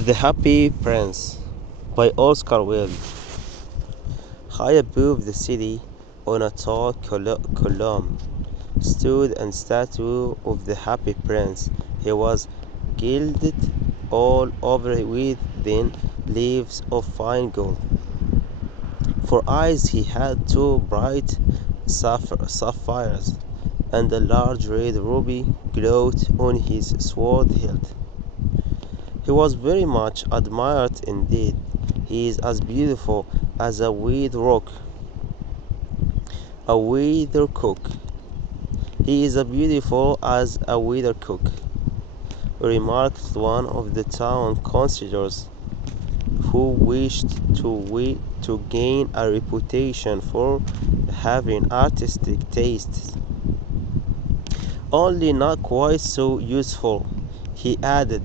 The Happy Prince by Oscar Wilde. High above the city, on a tall column, stood a statue of the Happy Prince. He was gilded all over with thin leaves of fine gold. For eyes he had two bright sapphires, and a large red ruby glowed on his sword hilt. He was very much admired indeed. He is as beautiful as a weathercock. He is as beautiful as a weathercock, remarked one of the town councillors, who wished to gain a reputation for having artistic tastes. Only not quite so useful, he added,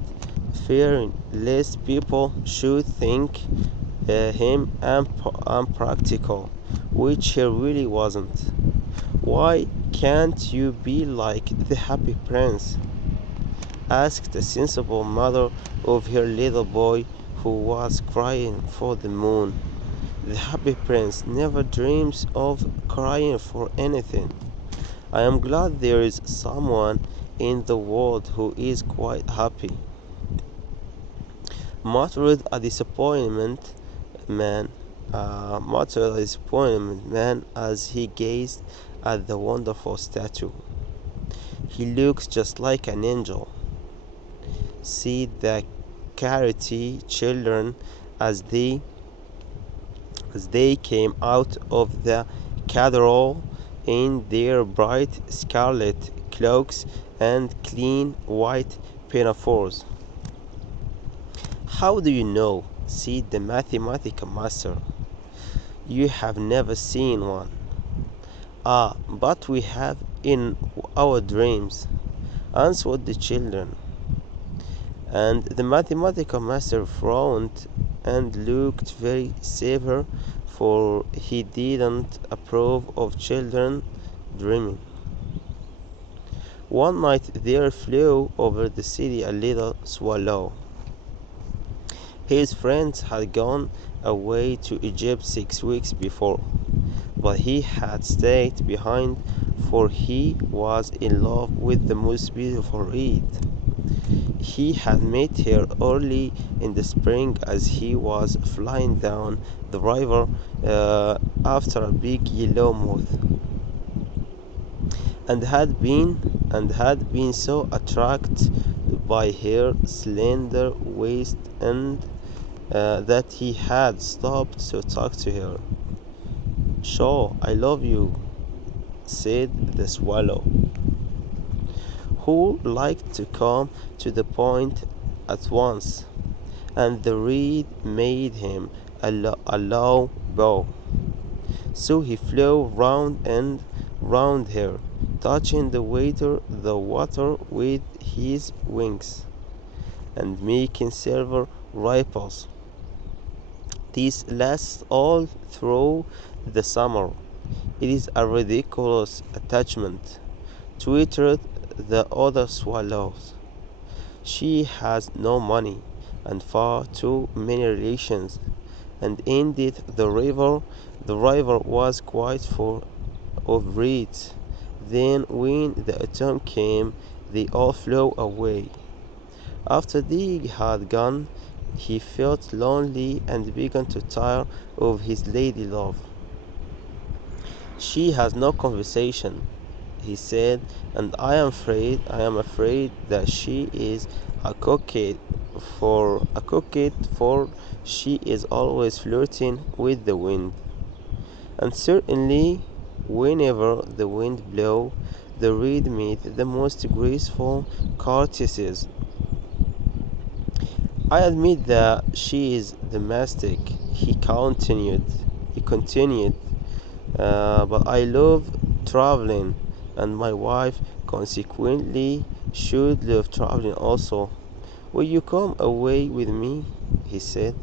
fearing lest people should think him unpractical, which he really wasn't. "Why can't you be like the Happy Prince?" asked a sensible mother of her little boy who was crying for the moon. "The Happy Prince never dreams of crying for anything. I am glad there is someone in the world who is quite happy," muttered a disappointed man as he gazed at the wonderful statue. "He looks just like an angel," said the Carity children as they came out of the cathedral in their bright scarlet cloaks and clean white pinafores. "How do you know?" said the mathematical master. "You have never seen one." "Ah, but we have in our dreams," answered the children. And the mathematical master frowned and looked very severe, for he didn't approve of children dreaming. One night there flew over the city a little swallow. His friends had gone away to Egypt 6 weeks before, but he had stayed behind, for he was in love with the most beautiful reed. He had met her early in the spring as he was flying down the river after a big yellow moth, and had been so attracted by her slender waist and that he had stopped to talk to her. "Sure, I love you," said the swallow, who liked to come to the point at once, and the reed made him a low bow. So he flew round and round her, touching the water with his wings, and making silver ripples. This lasts all through the summer. It is a ridiculous attachment," twittered the other swallows. "She has no money, and far too many relations, and indeed the river was quite full of reeds. Then when the autumn came, they all flew away. After they had gone, he felt lonely and began to tire of his lady love. "She has no conversation," he said, "and I am afraid that she is a coquette, for she is always flirting with the wind. And certainly, whenever the wind blew, the reed made the most graceful courtesies. I admit that she is domestic," he continued, "but I love traveling, and my wife consequently should love traveling also. Will you come away with me?" he said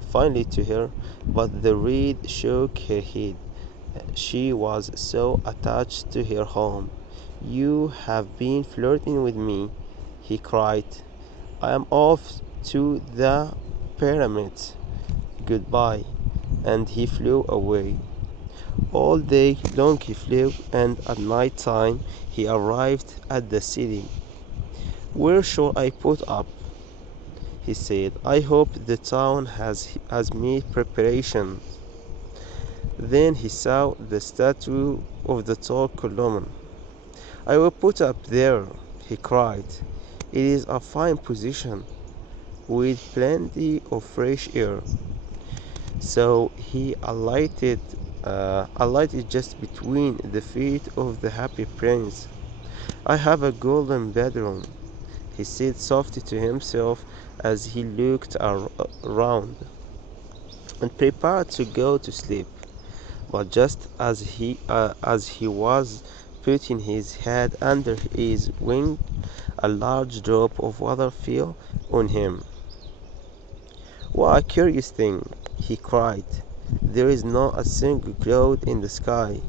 finally to her, but the reed shook her head. She was so attached to her home. "You have been flirting with me," he cried. "I am off to the pyramids. Goodbye. And he flew away. All day long he flew, and at night time he arrived at the city. Where shall I put up? He said. I hope the town has made preparations. Then he saw the statue of the tall column. I will put up there, he cried. It is a fine position, with plenty of fresh air. So he alighted just between the feet of the happy prince. I have a golden bedroom, he said softly to himself as he looked around and prepared to go to sleep. But just as he was putting his head under his wing, a large drop of water fell on him. What a curious thing, he cried. There is not a single cloud in the sky.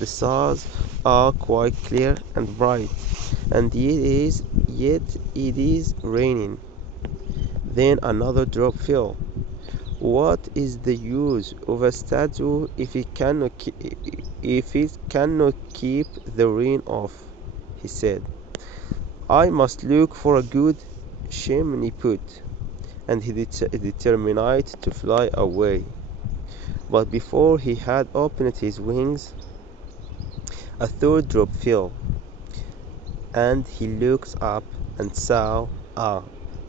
The stars are quite clear and bright, and yet it is raining. Then another drop fell. What is the use of a statue if it cannot keep the rain off? He said. I must look for a good chimney pot, and he determined to fly away. But before he had opened his wings, a third drop fell, and he looked up and saw,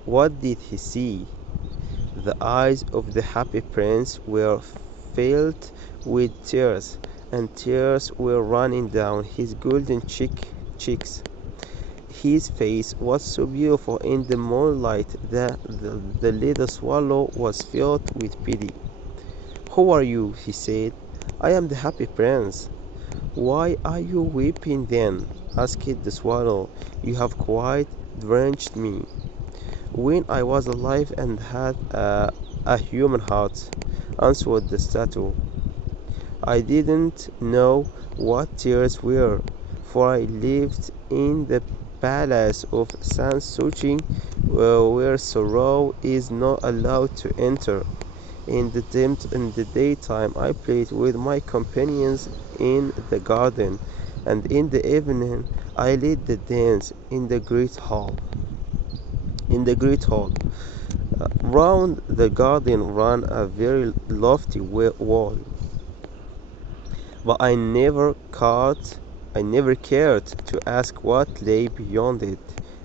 what did he see? The eyes of the happy prince were filled with tears, and tears were running down his golden cheeks. His face was so beautiful in the moonlight that the little swallow was filled with pity. Who are you? He said. I am the happy prince. Why are you weeping then? Asked the swallow. You have quite drenched me. When I was alive and had a human heart, answered the statue, I didn't know what tears were, for I lived in the palace of Sanssouci, where sorrow is not allowed to enter. In the daytime I played with my companions in the garden, and in the evening I led the dance in the great hall. Round the garden ran a very lofty wall, but I never cared to ask what lay beyond it.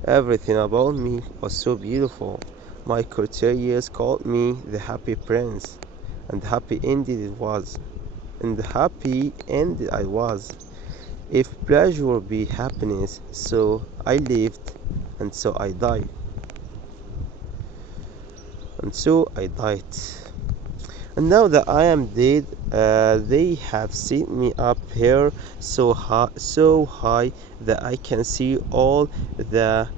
Everything about me was so beautiful. My courtiers called me the happy prince, and happy indeed it was, and happy indeed I was. If pleasure be happiness, so I lived, and so I died. And so I died. And now that I am dead, they have set me up here so high that I can see all the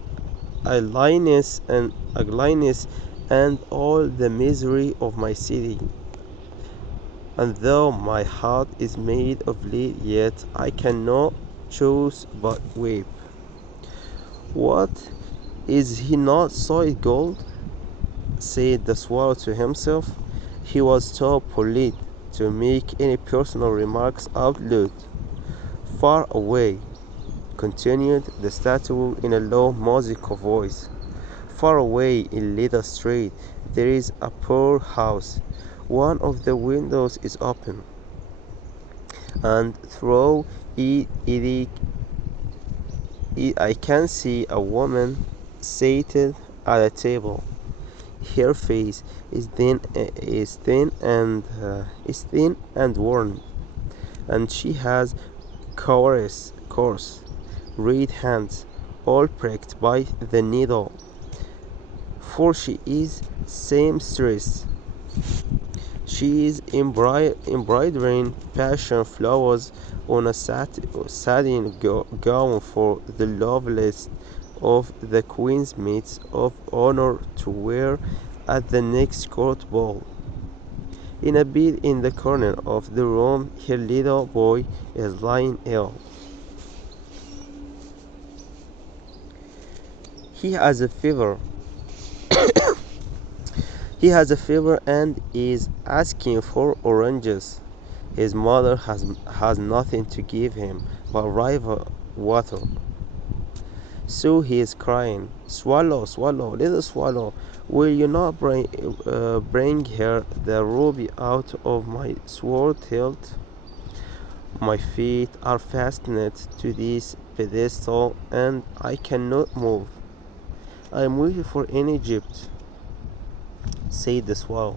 ugliness and all the misery of my city. And though my heart is made of lead, yet I cannot choose but weep. What, is he not solid gold? Said the swallow to himself. He was too polite to make any personal remarks out loud. Far away, continued the statue in a low musical voice. Far away in Little Street there is a poor house. One of the windows is open, and through it I can see a woman seated at a table. Her face is thin and worn, and she has coarse red hands, all pricked by the needle, for she is seamstress. She is embroidering passion flowers on a satin gown for the loveliest of the queen's maids of honor to wear at the next court ball. In a bed in the corner of the room, her little boy is lying ill. He has a fever He has a fever and is asking for oranges. His mother has nothing to give him but river water. So he is crying, "Swallow, swallow, little swallow, will you not bring her the ruby out of my sword hilt? My feet are fastened to this pedestal and I cannot move. I am waiting for in Egypt," said the swallow.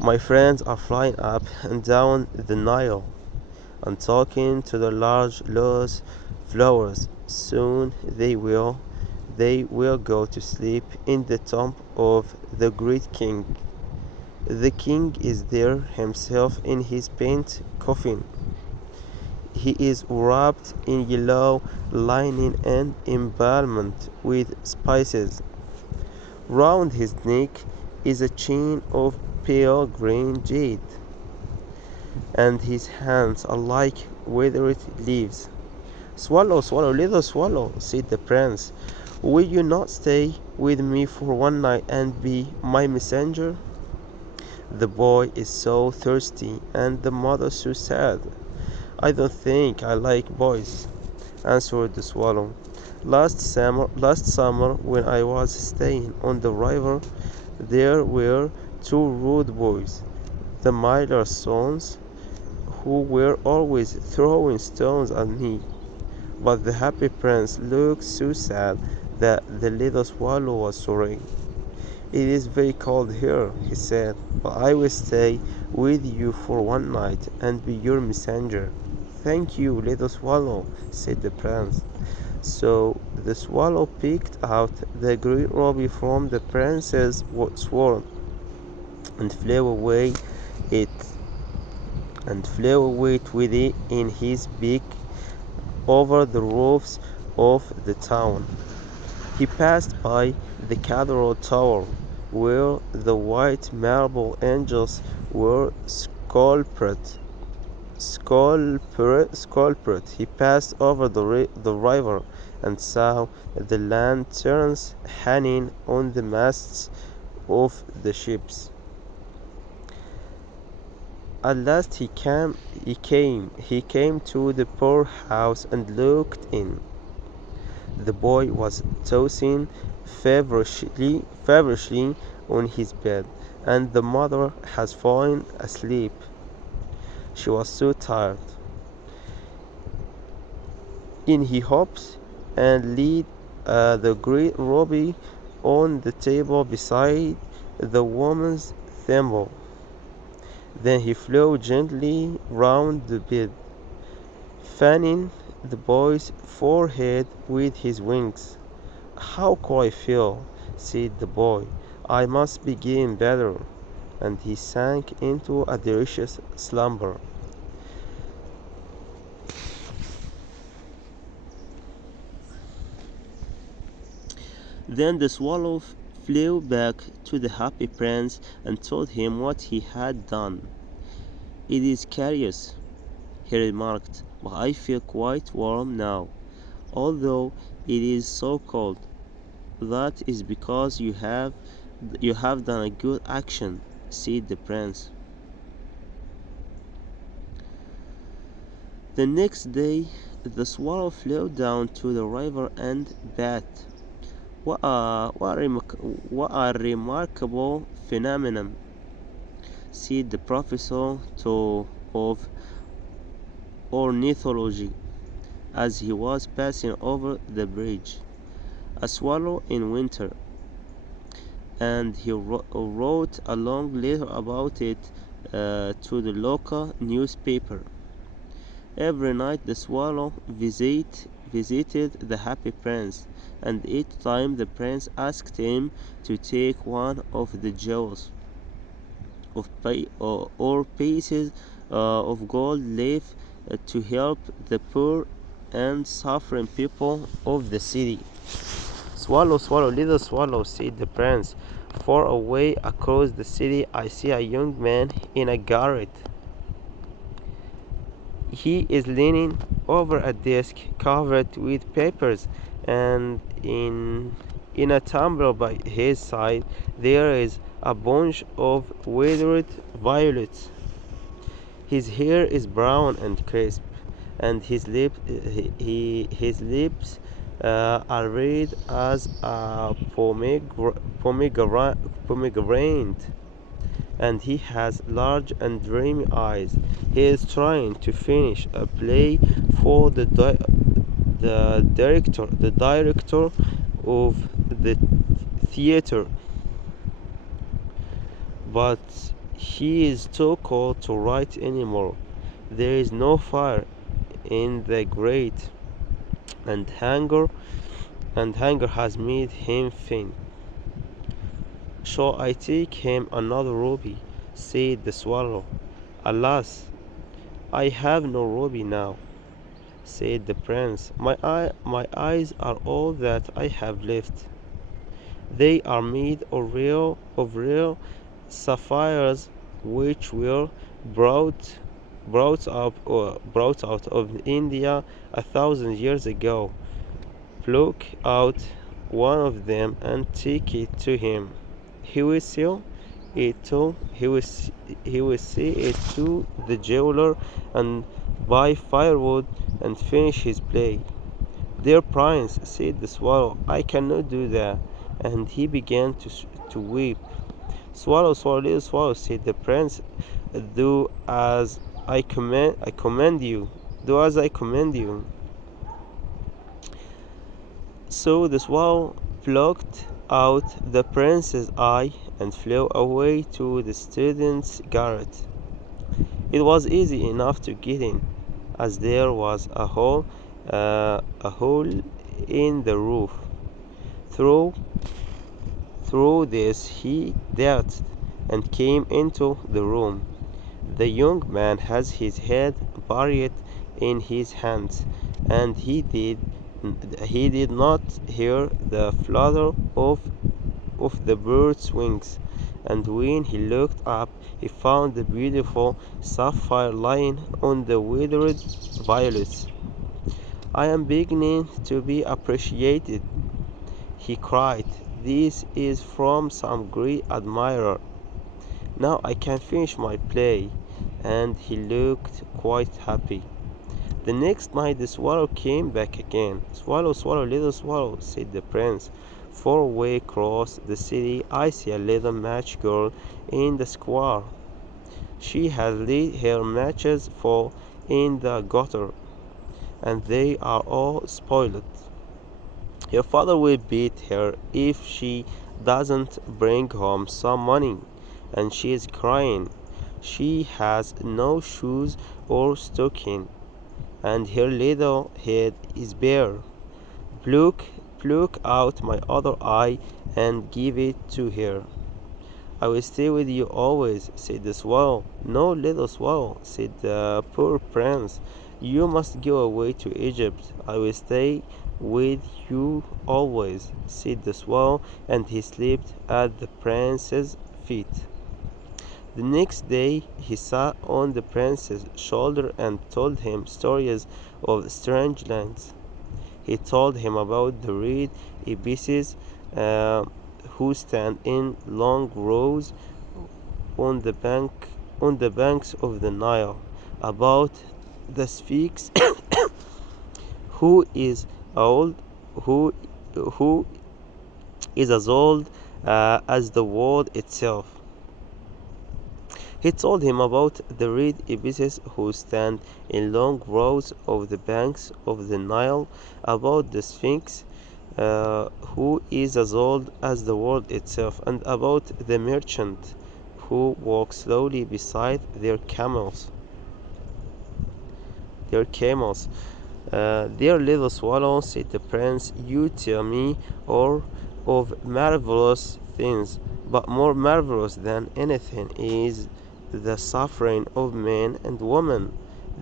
"My friends are flying up and down the Nile and talking to the large lotus flowers. Soon they will go to sleep in the tomb of the great king. The king is there himself in his paint coffin. He is wrapped in yellow linen and embalmed with spices. Round his neck is a chain of pale green jade, and his hands are like withered leaves." "Swallow, swallow, little swallow," said the prince, "will you not stay with me for one night and be my messenger? The boy is so thirsty and the mother so sad." "I don't think I like boys," answered the swallow. Last summer, when I was staying on the river, there were two rude boys, the miller's sons, who were always throwing stones at me. But the happy prince looked so sad that the little swallow was sorry. "It is very cold here," he said, "but I will stay with you for one night and be your messenger." "Thank you, little swallow," said the prince. So the swallow picked out the great ruby from the prince's sword and flew away it with it in his beak over the roofs of the town. He passed by the cathedral tower, where the white marble angels were sculptured. He passed over the river and saw the lanterns hanging on the masts of the ships. At last he came to the poorhouse and looked in. The boy was tossing feverishly on his bed, and the mother had fallen asleep. She was so tired. In he hopped and laid the great ruby on the table beside the woman's thimble. Then he flew gently round the bed, fanning the boy's forehead with his wings. "How could I feel?" said the boy. "I must be getting better." And he sank into a delicious slumber. Then the swallow flew back to the happy prince and told him what he had done. "It is curious," he remarked, "but I feel quite warm now, although it is so cold." "That is because you have done a good action," said the prince. The next day the swallow flew down to the river and bathed. What a remarkable phenomenon," said the professor of ornithology as he was passing over the bridge. "A swallow in winter," and he wrote a long letter about it to the local newspaper. Every night the swallow visited the happy prince, and each time the prince asked him to take one of the jewels or pieces of gold leaf to help the poor and suffering people of the city. "Swallow, swallow, little swallow," said the prince, "far away across the city I see a young man in a garret. He is leaning over a desk covered with papers, and in a tumbler by his side there is a bunch of withered violets. His hair is brown and crisp, and his lips are red as a pomegranate, and he has large and dreamy eyes. He is trying to finish a play for the director of the theater, but he is too cold to write anymore. There is no fire in the grate, and hunger has made him faint. "Shall I take him another ruby?" said the swallow. "Alas, I have no ruby now," said the prince. My eyes are all that I have left. They are made of real sapphires, which were brought brought out of India 1,000 years ago. Pluck out one of them and take it to him. He will sell it to he will see it to the jeweler and buy firewood and finish his play." "Dear prince," said the swallow, "I cannot do that," and he began to weep. "Swallow, swallow, little swallow," said the prince, "do as I command you. Do as I command you." So the swallow plucked out the prince's eye and flew away to the student's garret. It was easy enough to get in, as there was a hole in the roof. Through through this he darted and came into the room. The young man has his head buried in his hands, and he did not hear the flutter of the bird's wings, and when he looked up he found the beautiful sapphire lying on the withered violets. "I am beginning to be appreciated," he cried. "This is from some great admirer. Now I can finish my play," and he looked quite happy. The next night the swallow came back again. "Swallow, swallow, little swallow," said the prince, "far away across the city I see a little match girl in the square. She has let her matches fall in the gutter, and they are all spoiled. Your father will beat her if she doesn't bring home some money, and she is crying. She has no shoes or stocking, and her little head is bare. Pluck, pluck out my other eye and give it to her." "I will stay with you always," said the swallow. "No, little swallow," said the poor prince, "you must go away to Egypt." "I will stay with you always," said the swallow, and he slept at the prince's feet. The next day he sat on the prince's shoulder and told him stories of strange lands. He told him about the red ibises who stand in long rows on the banks of the Nile, about the Sphinx who is old who who is as old as the world itself. He told him about the red ibises who stand in long rows of the banks of the Nile, about the Sphinx, who is as old as the world itself, and about the merchant who walk slowly beside their camels. "Dear little swallow," said the prince, "you tell me all of marvelous things, but more marvelous than anything is the suffering of man and woman.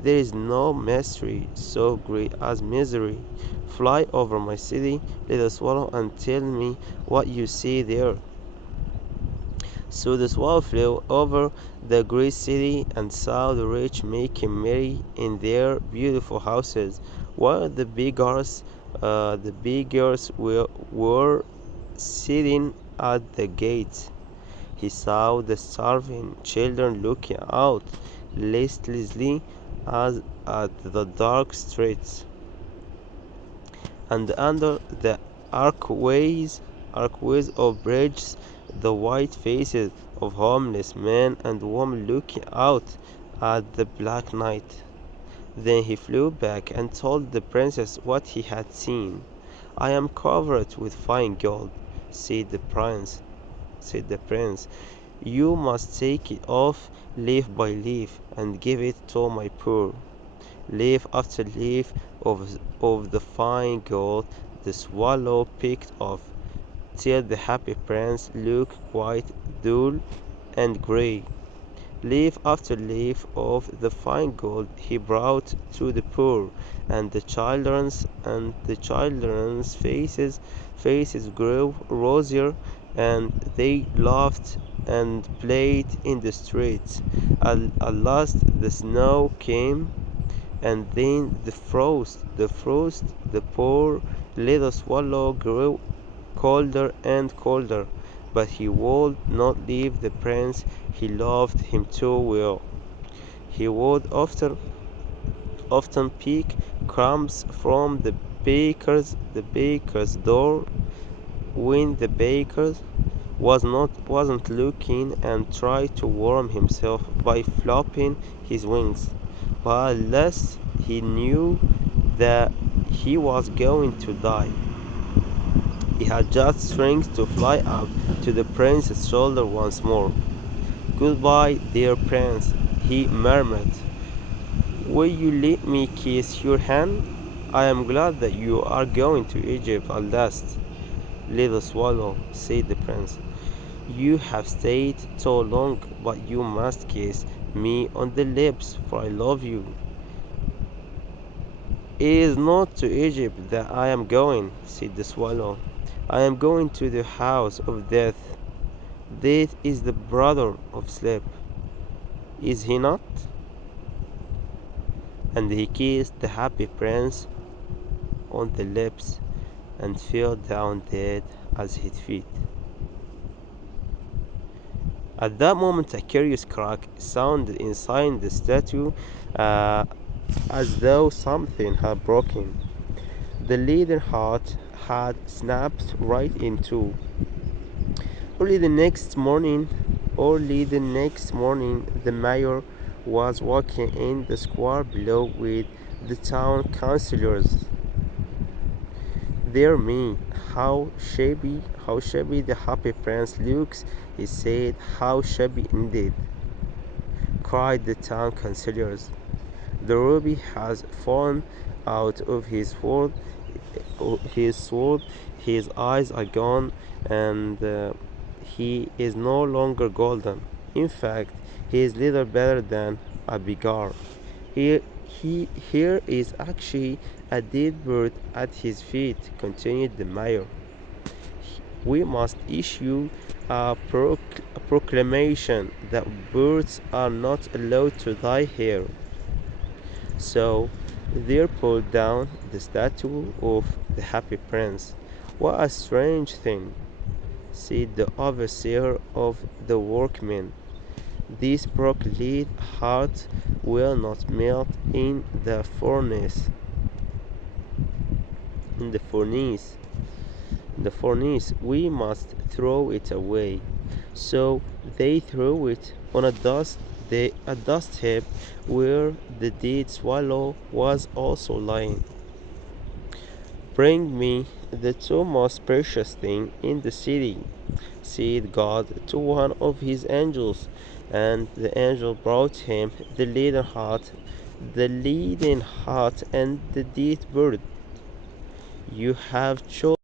There is no mystery so great as misery. Fly over my city, little swallow, and tell me what you see there." So the swallow flew over the great city and saw the rich making merry in their beautiful houses, while the beggars were sitting at the gates. He saw the starving children looking out listlessly as at the dark streets, and under the archways of bridges, the white faces of homeless men and women looking out at the black night. Then he flew back and told the princess what he had seen. I am covered with fine gold, said the prince. Said the prince. You must take it off leaf by leaf and give it to my poor. Leaf after leaf of the fine gold the swallow picked off, till the happy prince looked quite dull and grey. Leaf after leaf of the fine gold he brought to the poor, and the children's faces grew rosier, and they laughed and played in the streets. At last the snow came, and then the frost. The poor little swallow grew colder and colder, but he would not leave the prince. He loved him too well. He would often pick crumbs from the baker's door when the baker wasn't looking, and try to warm himself by flapping his wings. But at last he knew that he was going to die. He had just strength to fly up to the prince's shoulder once more. Goodbye, dear prince, he murmured. Will you let me kiss your hand? I am glad that you are going to Egypt at last. Little swallow, said the prince. You have stayed so long, but you must kiss me on the lips, for I love you. It is not to Egypt that I am going, said the swallow. I am going to the house of death. Death is the brother of sleep, is he not? And he kissed the happy prince on the lips and fell down dead at his feet. At that moment, a curious crack sounded inside the statue, uh, as though something had broken. The leader heart had snapped right in two. Early the next morning, early the next morning, the mayor was walking in the square below with the town councillors. Dear me, how shabby the happy prince looks, he said. How shabby indeed, cried the town councillors. The ruby has fallen out of his sword, his eyes are gone, and he is no longer golden. In fact, he is little better than a beggar. Here is actually a dead bird at his feet, continued the mayor. We must issue a proclamation that birds are not allowed to die here. So they pulled down the statue of the happy prince. What a strange thing, said the overseer of the workmen. This broken heart will not melt in the furnace. In the furnace. The furnace. We must throw it away. So they threw it on a dust heap where the dead swallow was also lying. Bring me the two most precious things in the city, said God to one of his angels, and the angel brought him the leading heart and the dead bird. You have chosen